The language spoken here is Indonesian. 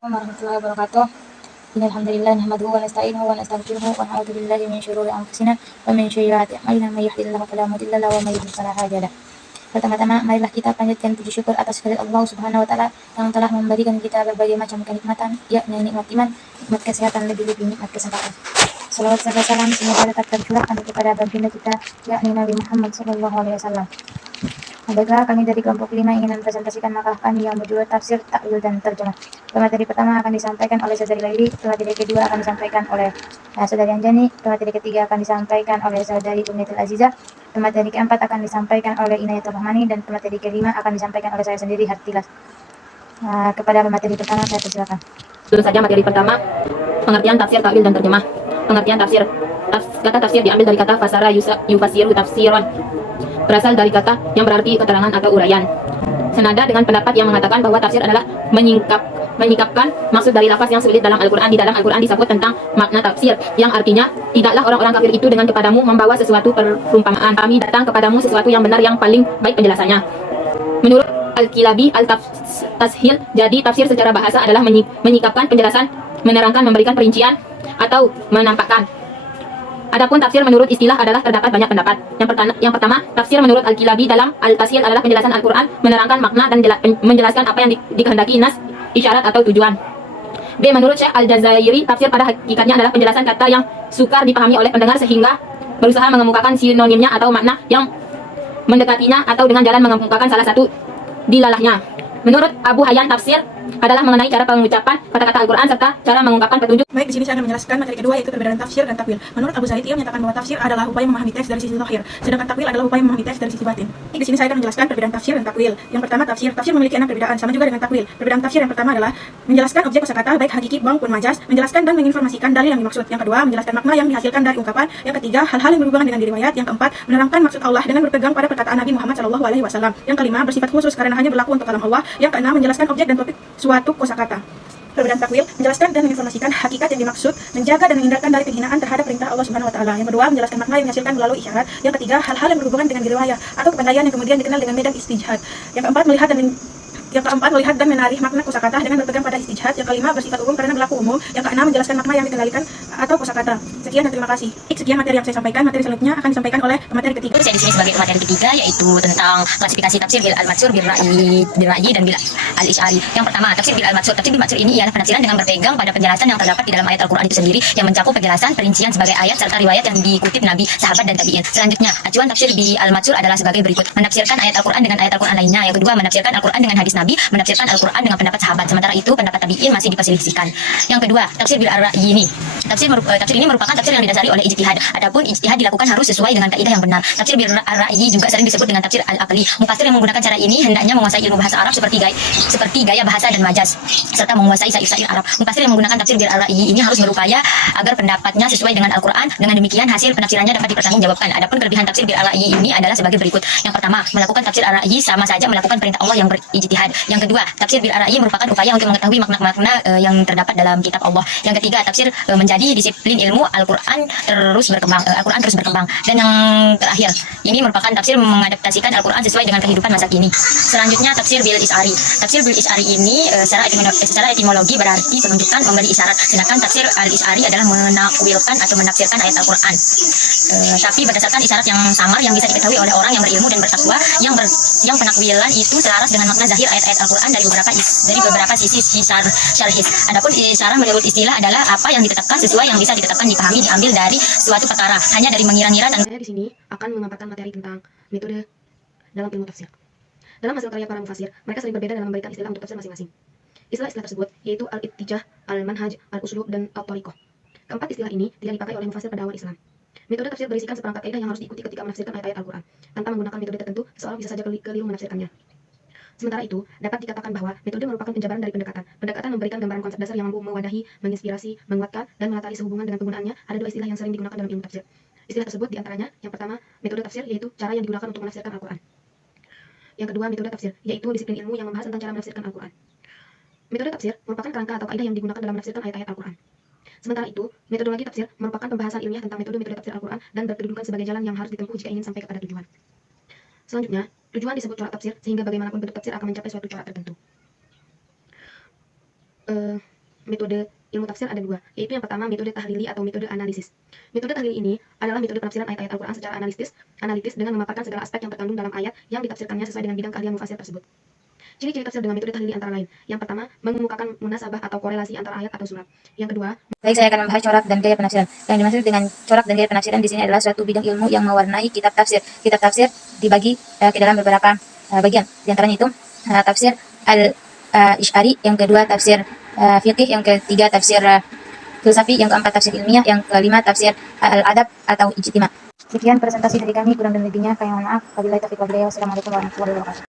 warahmatullahi wabarakatuh. Innalhamdulillah nahmaduhu wa nasta'inuhu wa nastaghfiruhu wa na'udzu billahi min syururi anfusina wa min sayyiati a'malina may yahdihillahu fala mudilla lahu wa may yudlil fala hadiya lahu. Pertama-tama marilah kita panjatkan puji syukur atas kehadirat Allah Subhanahu wa taala yang telah memberikan kita berbagai macam kenikmatan, yakni nikmat iman, nikmat kesehatan, lebih-lebih nikmat kesempatan. Salawat serta salam semoga tetap tercurahkan kepada baginda kita, yakni Nabi Muhammad sallallahu alaihi wasallam. Baiklah, kami dari kelompok 5 ingin mempresentasikan makalah kami yang berjudul Tafsir, Takwil, dan Terjemah. Pemateri pertama akan disampaikan oleh Saudari Laili, pemateri kedua akan disampaikan oleh Saudari Anjani, pemateri ketiga akan disampaikan oleh Saudari Umitul Azizah, pemateri keempat akan disampaikan oleh Inayatul Rahmani, dan pemateri kelima akan disampaikan oleh saya sendiri, Hartilas. Kepada pemateri pertama, saya persilakan. Langsung saja materi pertama, pengertian tafsir, takwil, dan terjemah. Pengertian tafsir. Kata tafsir diambil dari kata fasara yufasiru tafsiron, berasal dari kata yang berarti keterangan atau uraian. Senada dengan pendapat yang mengatakan bahwa tafsir adalah menyingkapkan maksud dari lafaz yang sulit dalam Al-Quran. Di dalam Al-Quran disebut tentang makna tafsir, yang artinya tidaklah orang-orang kafir itu dengan kepadamu membawa sesuatu perumpamaan. Kami datang kepadamu sesuatu yang benar yang paling baik penjelasannya. Menurut Al-Kilabi Al-Tashil, jadi tafsir secara bahasa adalah menyingkapkan penjelasan, menerangkan, memberikan perincian, atau menampakkan. Adapun tafsir menurut istilah adalah terdapat banyak pendapat. Yang pertama, tafsir menurut Al-Kilabi dalam Al-Tashil adalah penjelasan Al-Quran, menerangkan makna dan menjelaskan apa yang dikehendaki nas, isyarat atau tujuan. B. Menurut Syekh Al-Jazairi, tafsir pada hakikatnya adalah penjelasan kata yang sukar dipahami oleh pendengar sehingga berusaha mengemukakan sinonimnya atau makna yang mendekatinya atau dengan jalan mengemukakan salah satu dilalahnya. Menurut Abu Hayyan, tafsir adalah mengenai cara pengucapan kata-kata Al-Quran serta cara mengungkapkan petunjuk. Baik, di sini saya akan menjelaskan materi kedua, yaitu perbedaan tafsir dan takwil. Menurut Abu Zaid, ia menyatakan bahwa tafsir adalah upaya memahami teks dari sisi zahir, sedangkan takwil adalah upaya memahami teks dari sisi batin. Di sini saya akan menjelaskan perbedaan tafsir dan takwil. Yang pertama, tafsir. Tafsir memiliki 6 perbedaan, sama juga dengan takwil. Perbedaan tafsir yang pertama adalah menjelaskan objek kosakata baik hakiki maupun majas, menjelaskan dan menginformasikan dalil yang dimaksud. Yang kedua, menjelaskan makna yang dihasilkan dari ungkapan. Yang ketiga, hal-hal yang berhubungan dengan riwayat. Yang keempat, menerangkan maksud Allah dengan berpegang pada perkataan Nabi Muhammad SAW. Yang kelima, bersifat khusus karena hanya berlaku untuk kalam Allah. Yang keenam, menjelaskan objek dan topik suatu kosakata. Perbedaan takwil, menjelaskan dan menginformasikan hakikat yang dimaksud, menjaga dan menghindarkan dari penghinaan terhadap perintah Allah Subhanahu wa taala. Yang kedua, menjelaskan makna yang dihasilkan melalui isyarat. Yang ketiga, hal-hal yang berhubungan dengan riwayat atau kepandaian yang kemudian dikenal dengan medan istijhad. Yang keempat, melihat dan menarik makna kosakata dengan berpegang pada istijhad. Yang kelima, bersifat umum karena berlaku umum. Yang keenam, menjelaskan makna yang dikendalikan atau kosakata. Sekian dan terima kasih. Sekian materi yang saya sampaikan. Materi selanjutnya akan disampaikan oleh materi ketiga. Saya di sini sebagai materi ketiga, yaitu tentang klasifikasi tafsir bil al-matsur, bil ra'yi dan bil al-isy'ari. Yang pertama, tafsir bil al-matsur. Tafsir bil matsur ini ialah penafsiran dengan berpegang pada penjelasan yang terdapat di dalam ayat Al-Quran itu sendiri, yang mencakup penjelasan, perincian sebagai ayat serta riwayat yang dikutip Nabi, sahabat dan tabi'in. Selanjutnya, acuan tafsir bil al-matsur adalah sebagai berikut: menafsirkan ayat Al-Quran dengan ayat Al-Quran lainnya. Yang kedua, menafsirkan Al-Quran dengan hadis Nabi, menafsirkan Al-Quran dengan pendapat sahabat. Sementara itu pendapat tabi'in masih diperselisihkan. Yang kedua, tafsir bil ar-ra'yi ini. Tafsir ini merupakan tafsir yang didasari oleh ijtihad. Adapun ijtihad dilakukan harus sesuai dengan kaidah yang benar. Tafsir bil ar-ra'yi juga sering disebut dengan tafsir al-aqli. Mufasir yang menggunakan cara ini hendaknya menguasai ilmu bahasa Arab seperti gaya bahasa dan majas, serta menguasai syair-syair Arab. Mufasir yang menggunakan tafsir bil ar-ra'yi ini harus berupaya agar pendapatnya sesuai dengan Al-Quran. Dengan demikian hasil penafsirannya dapat dipertanggungjawabkan. Adapun kelebihan tafsir bil ar-ra'yi ini adalah sebagai berikut. Yang pertama, melakukan tafsir ar-ra'yi sama saja melakukan perintah Allah yang berijtihad. Yang kedua, tafsir bil ar-ra'yi merupakan upaya untuk mengetahui makna-makna yang terdapat dalam kitab Allah. Yang ketiga, tafsir menjadi disiplin ilmu. Al-Quran terus berkembang. Dan yang terakhir, ini merupakan tafsir mengadaptasikan Al-Quran sesuai dengan kehidupan masa kini. Selanjutnya, tafsir bil isy'ari. Tafsir bil isy'ari ini secara etimologi berarti penunjukan, memberi isyarat. Sedangkan tafsir al-isy'ari adalah menakwilkan atau menafsirkan ayat Al-Quran, tapi berdasarkan isyarat yang samar yang bisa diketahui oleh orang yang berilmu dan bertakwa, yang penakwilan itu selaras dengan makna zahir ayat-ayat Al-Quran dari beberapa sisi syarhis. Adapun isyarah menurut istilah adalah apa yang ditetapkan sesuai yang bisa ditetapkan, dipahami, diambil dari suatu perkara, hanya dari mengira-ngira. Dan saya di sini akan memaparkan materi tentang metode dalam ilmu tafsir. Dalam hasil karya para mufasir, mereka sering berbeda dalam memberikan istilah untuk tafsir masing-masing. Istilah-istilah tersebut yaitu al-ittijah, al-manhaj, al-uslub, dan al-thariqah. Keempat istilah ini tidak dipakai oleh mufasir pada awal Islam. Metode tafsir berisikan seperangkat kaidah yang harus diikuti ketika menafsirkan ayat-ayat Al-Quran. Tanpa menggunakan metode tertentu, seseorang bisa saja keliru menafsirkannya. Sementara itu, dapat dikatakan bahwa metode merupakan penjabaran dari pendekatan. Pendekatan memberikan gambaran konsep dasar yang mampu mewadahi, menginspirasi, menguatkan, dan menatari sehubungan dengan penggunaannya. Ada dua istilah yang sering digunakan dalam ilmu tafsir. Istilah tersebut diantaranya, yang pertama, metode tafsir, yaitu cara yang digunakan untuk menafsirkan Al-Quran. Yang kedua, metode tafsir, yaitu disiplin ilmu yang membahas tentang cara menafsirkan Al-Quran. Metode tafsir merupakan kerangka atau kaidah yang digunakan dalam menafsirkan ayat-ayat Al-Quran. Sementara itu, metodologi tafsir merupakan pembahasan ilmiah tentang metode-metode tafsir Al-Quran dan berkedudukan sebagai jalan yang harus ditempuh jika ingin sampai kepada tujuan. Selanjutnya, tujuan disebut corak tafsir, sehingga bagaimanapun bentuk tafsir akan mencapai suatu corak tertentu. metode ilmu tafsir ada dua, yaitu yang pertama metode tahlili atau metode analisis. Metode tahlili ini adalah metode penafsiran ayat-ayat Al-Quran secara analitis dengan memaparkan segala aspek yang terkandung dalam ayat yang ditafsirkannya sesuai dengan bidang keahlian mufasir tersebut. Ciri-ciri tafsir dengan metode tahlili antara lain. Yang pertama, mengemukakan munasabah atau korelasi antara ayat atau surat. Yang kedua, Baik, saya akan membahas corak dan gaya penafsiran. Yang dimaksud dengan corak dan gaya penafsiran di sini adalah suatu bidang ilmu yang mewarnai kitab tafsir. Kitab tafsir dibagi ke dalam beberapa bagian. Di antaranya itu tafsir al-Isy'ari, yang kedua tafsir fiqih, yang ketiga tafsir filsafi, yang keempat tafsir ilmiah, yang kelima tafsir al-adab atau ijtima. Sekian presentasi dari kami, kurang dan lebihnya kami mohon maaf. Wabillahi taufiq wal hidayah. Wassalamualaikum warahmatullahi wabarakatuh.